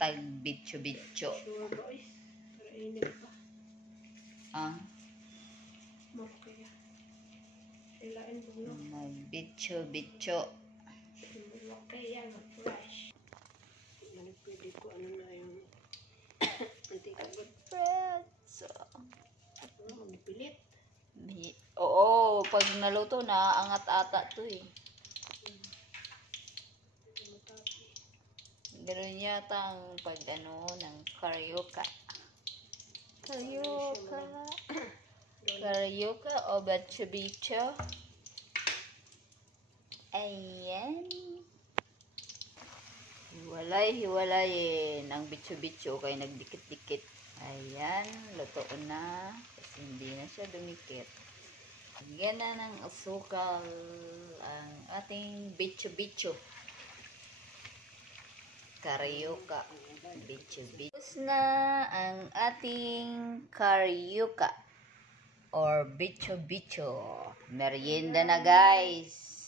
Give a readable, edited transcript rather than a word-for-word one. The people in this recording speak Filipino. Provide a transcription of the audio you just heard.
tag bitcho-bitcho. Sure ba eh. Para inip pa. Ah, Makaya. Silain po no. mag-bitcho-bitcho. Makaya mag-fresh. Yan pwede ko ano na yung anti-kagod. Pretso. Ano, magpilit. Oo, pag naluto na, angat ata to eh. Ganoon yata ang pag ano ng karyoka. Karyoka o bitcho-bitcho. Ayan. Hiwalay-hiwalayin ang bitcho-bitcho kay nagdikit-dikit. Ayan, luto na. Kasi hindi na siya dumikit. Lagyan na ng asukal ang ating bitcho-bitcho. Karyoka. Bitcho-bitcho. Tapos na ang ating karyoka or bitcho-bitcho. Merienda na guys.